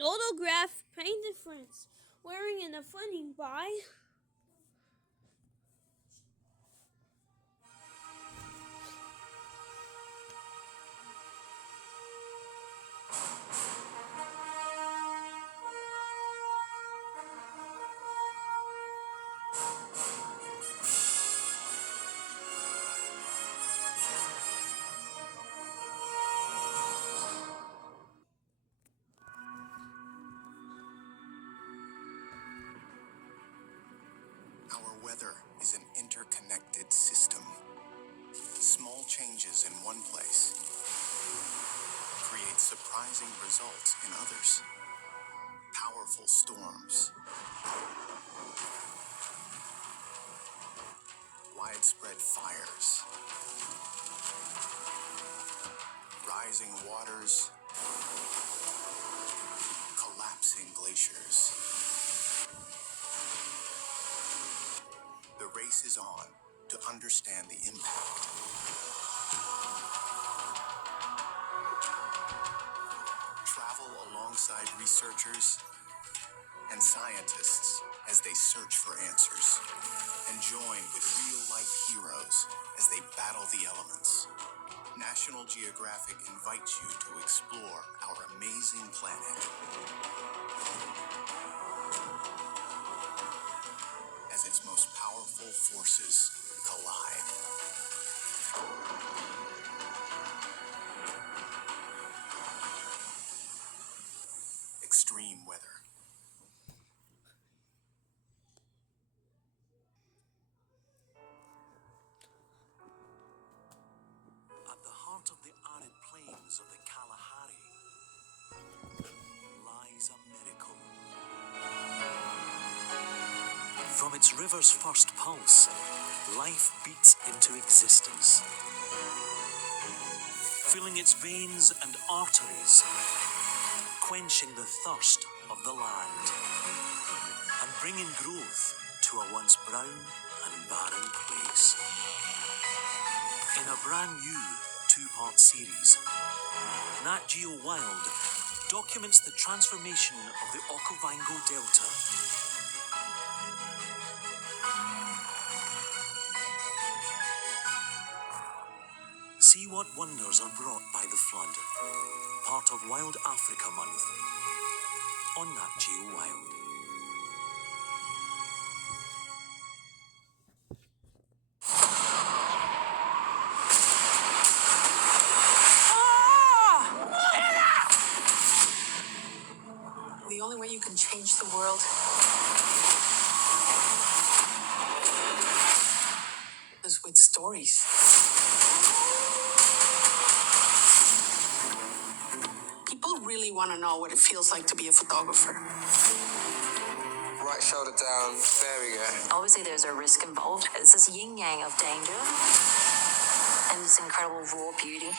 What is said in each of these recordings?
Autograph painted friends wearing in a funny by. Our weather is an interconnected system. Small changes in one place create surprising results in others. Powerful storms, widespread fires, rising waters, collapsing glaciers. The race is on to understand the impact. Travel alongside researchers and scientists as they search for answers, and join with real-life heroes as they battle the elements. National Geographic invites you to explore our amazing planet as its most powerful forces collide. Extreme weather. At the heart of the arid plains of the Kalahari lies a miracle. From its river's first pulse, life beats into existence, filling its veins and arteries, quenching the thirst of the land, and bringing growth to a once brown and barren place. In a brand new two-part series, Nat Geo Wild documents the transformation of the Okavango Delta. See what wonders are brought by the flood, part of Wild Africa Month, on Nat Geo Wild. The only way you can change the world is with stories. People really want to know what it feels like to be a photographer. Right shoulder down, there we go. Obviously, there's a risk involved. It's this yin-yang of danger and this incredible raw beauty.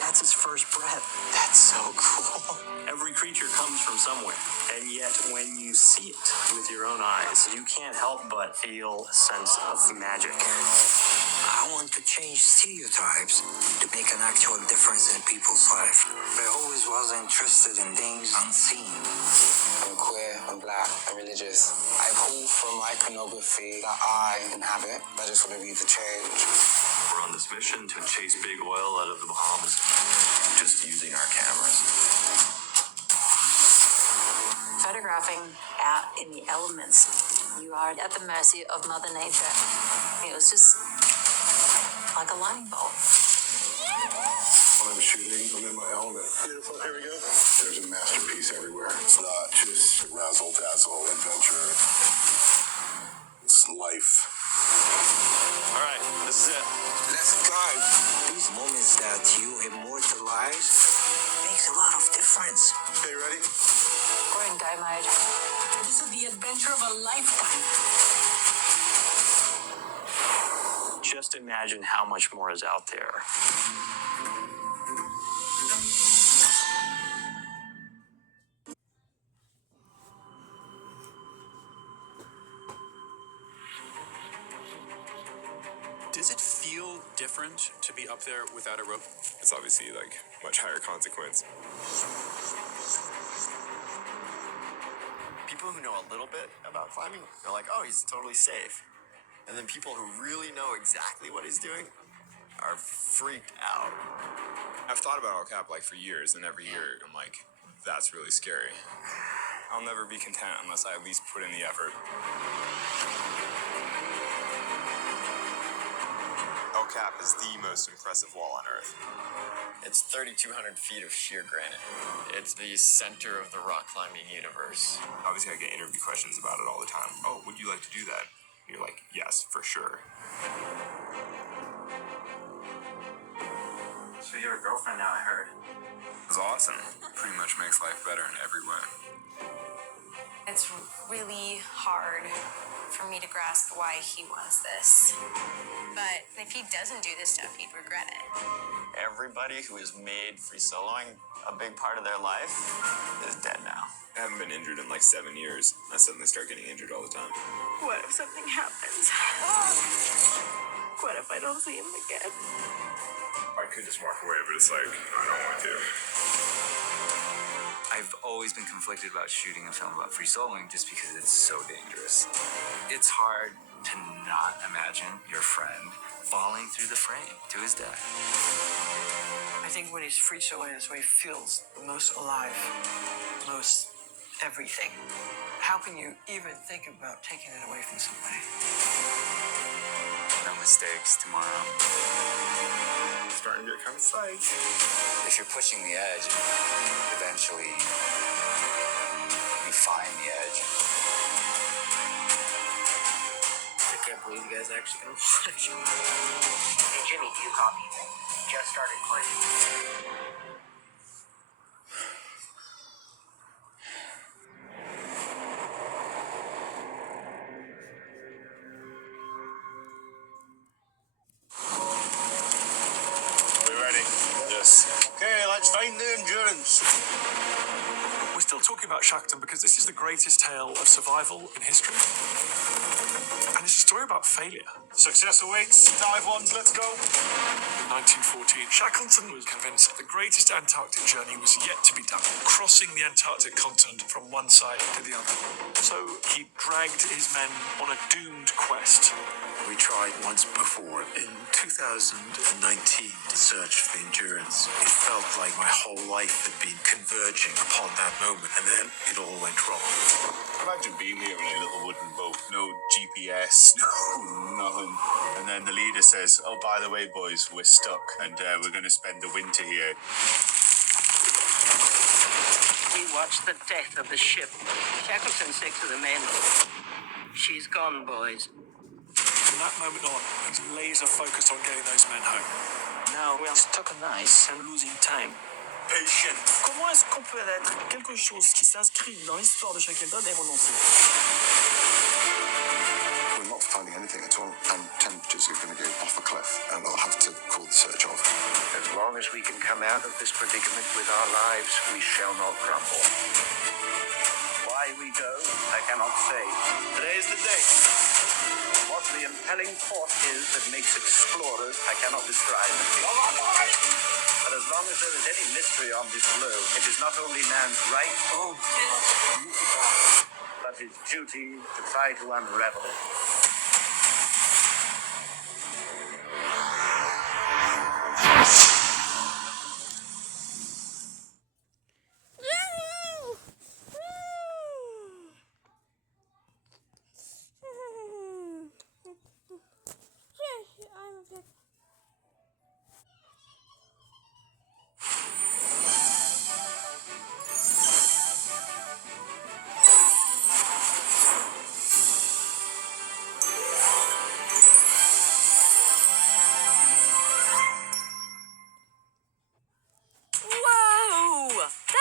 That's its first breath. That's so cool. Every creature comes from somewhere, and yet when you see it with your own eyes, you can't help but feel a sense of magic. I want to change stereotypes to make an actual difference in people's life. I always was interested in things unseen. I'm queer, I'm black, I'm religious. I pull from iconography that I inhabit. I just want to be the change. We're on this mission to chase big oil out of the Bahamas, just using our cameras. Photographing out in the elements, you are at the mercy of Mother Nature. It was just like a lightning bolt. When I'm shooting, I'm in my element. Beautiful, here we go. There's a masterpiece everywhere. It's not just razzle-dazzle adventure. It's life. All right, this is it. Let's go. These moments that you immortalize makes a lot of difference. Okay, ready? We're in go mode. This is the adventure of a lifetime. Just imagine how much more is out there. Does it feel different to be up there without a rope? It's obviously like much higher consequence. People who know a little bit about climbing, they're like, oh, he's totally safe. And then people who really know exactly what he's doing are freaked out. I've thought about El Cap like for years, and every year I'm like, that's really scary. I'll never be content unless I at least put in the effort. El Cap is the most impressive wall on Earth. It's 3,200 feet of sheer granite. It's the center of the rock climbing universe. Obviously, I get interview questions about it all the time. Oh, would you like to do that? And you're like, yes, for sure. So you have a girlfriend now, I heard. It's awesome. Pretty much makes life better in every way. It's really hard for me to grasp why he wants this. But if he doesn't do this stuff, he'd regret it. Everybody who has made free soloing a big part of their life is dead now. I haven't been injured in like 7 years. I suddenly start getting injured all the time. What if something happens? What if I don't see him again? I could just walk away, but it's like, I don't want to. I've always been conflicted about shooting a film about free soloing just because it's so dangerous. It's hard to not imagine your friend falling through the frame to his death. I think when he's free soloing, that's when he feels the most alive, most everything. How can you even think about taking it away from somebody? No mistakes tomorrow. Starting to get kind of psyched. If you're pushing the edge, eventually you find the edge. I can't believe you guys are actually gonna watch. Hey Jimmy, do you copy? Just started climbing. Okay, let's find the endurance. We're still talking about Shackleton because this is the greatest tale of survival in history. And it's a story about failure. Success awaits. Dive ones, let's go. In 1914, Shackleton was convinced that the greatest Antarctic journey was yet to be done, crossing the Antarctic continent from one side to the other. So he dragged his men on a doomed quest. We tried once before in 2019 to search for the endurance. It felt like my whole life had been converging upon that moment, and then it all went wrong. Imagine being here in a little wooden boat, no GPS, no nothing. And then the leader says, oh, by the way, boys, we're stuck and we're going to spend the winter here. We watched the death of the ship. Shackleton said to the men, she's gone, boys. From that moment on, he's laser focused on getting those men home. Now we are stuck on ice and losing time. Patience. Comment est-ce qu'on peut être quelque chose qui s'inscrit dans l'histoire de Shackleton et renoncer? We're not finding anything at all, and temperatures are going to go off a cliff, and they'll have to call the search off. As long as we can come out of this predicament with our lives, we shall not crumble. Why we go, I cannot say. Today is the day. What the impelling force is that makes explorers, I cannot describe. But as long as there is any mystery on this globe, it is not only man's right, but his duty to try to unravel it.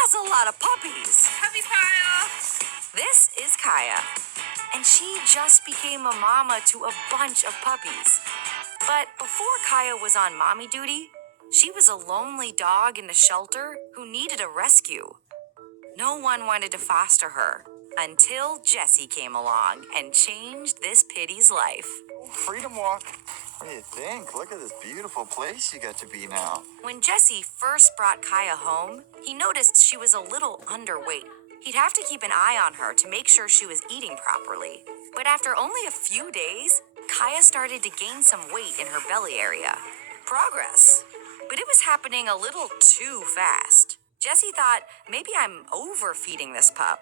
That's a lot of puppies. Happy Kaya! This is Kaya, and she just became a mama to a bunch of puppies. But before Kaya was on mommy duty, she was a lonely dog in a shelter who needed a rescue. No one wanted to foster her until Jessie came along and changed this pitty's life. Freedom walk. What do you think? Look at this beautiful place you got to be now. When Jesse first brought Kaya home, he noticed she was a little underweight. He'd have to keep an eye on her to make sure she was eating properly. But after only a few days, Kaya started to gain some weight in her belly area. Progress. But it was happening a little too fast. Jesse thought, maybe I'm overfeeding this pup.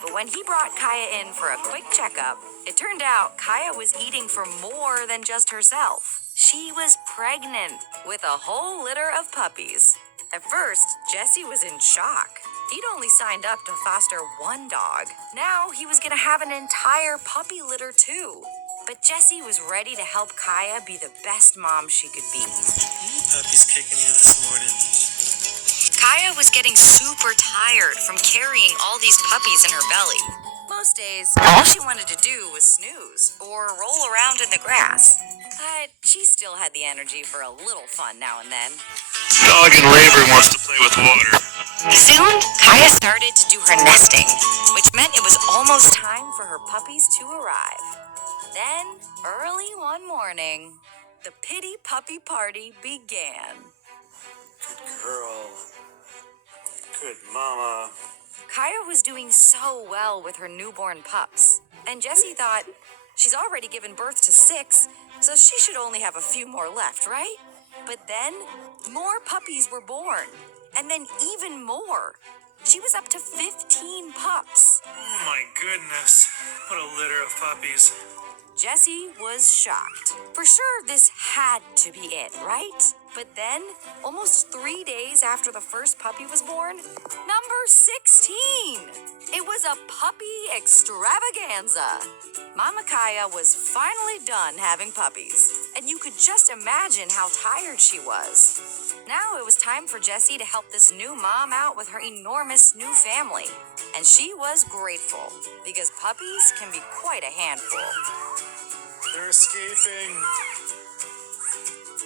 But when he brought Kaya in for a quick checkup, it turned out Kaya was eating for more than just herself. She was pregnant with a whole litter of puppies. At first, Jesse was in shock. He'd only signed up to foster one dog. Now he was going to have an entire puppy litter too. But Jesse was ready to help Kaya be the best mom she could be. Puppy's kicking you this morning. Kaya was getting super tired from carrying all these puppies in her belly. Most days, all she wanted to do was snooze or roll around in the grass. But she still had the energy for a little fun now and then. Dog in labor wants to play with water. Soon, Kaya started to do her nesting, which meant it was almost time for her puppies to arrive. Then, early one morning, the pity puppy party began. Girl. Good mama. Kaya was doing so well with her newborn pups, and Jessie thought, she's already given birth to 6, so she should only have a few more left, right? But then, more puppies were born, and then even more. She was up to 15 pups. Oh my goodness. What a litter of puppies. Jessie was shocked. For sure, this had to be it, right? But then, almost 3 days after the first puppy was born, number 16! It was a puppy extravaganza. Mama Kaya was finally done having puppies, and you could just imagine how tired she was. Now it was time for Jessie to help this new mom out with her enormous new family. And she was grateful, because puppies can be quite a handful. They're escaping.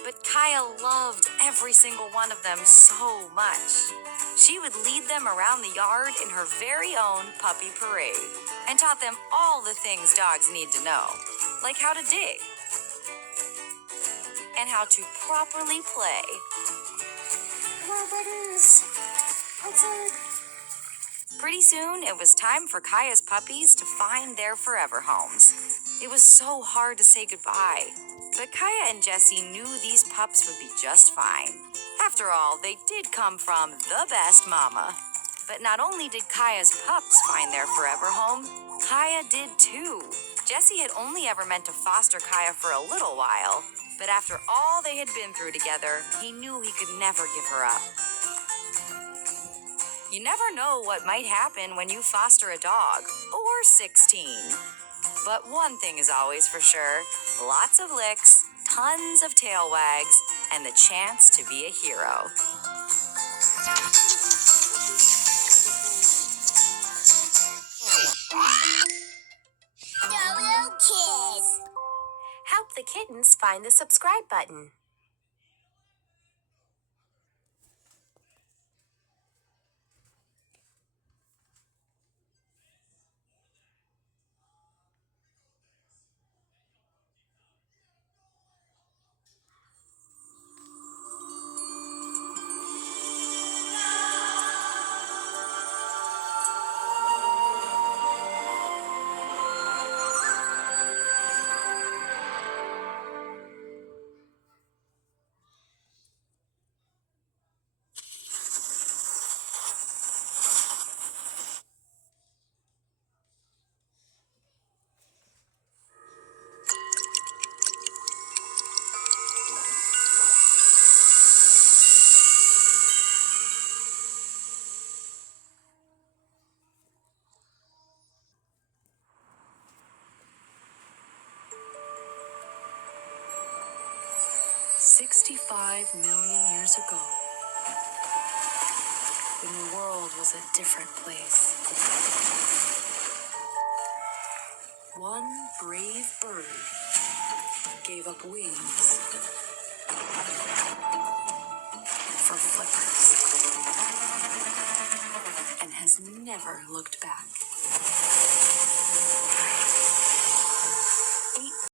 But Kaya loved every single one of them so much. She would lead them around the yard in her very own puppy parade and taught them all the things dogs need to know, like how to dig and how to properly play. Come on, buddies. Outside. Pretty soon, it was time for Kaya's puppies to find their forever homes. It was so hard to say goodbye, but Kaya and Jessie knew these pups would be just fine. After all, they did come from the best mama. But not only did Kaya's pups find their forever home, Kaya did too. Jessie had only ever meant to foster Kaya for a little while, but after all they had been through together, he knew he could never give her up. You never know what might happen when you foster a dog, or 16. But one thing is always for sure, lots of licks, tons of tail wags, and the chance to be a hero. Dodo Kids. Help the kittens find the subscribe button. $65 million years ago, when the world was a different place, one brave bird gave up wings for flippers, and has never looked back.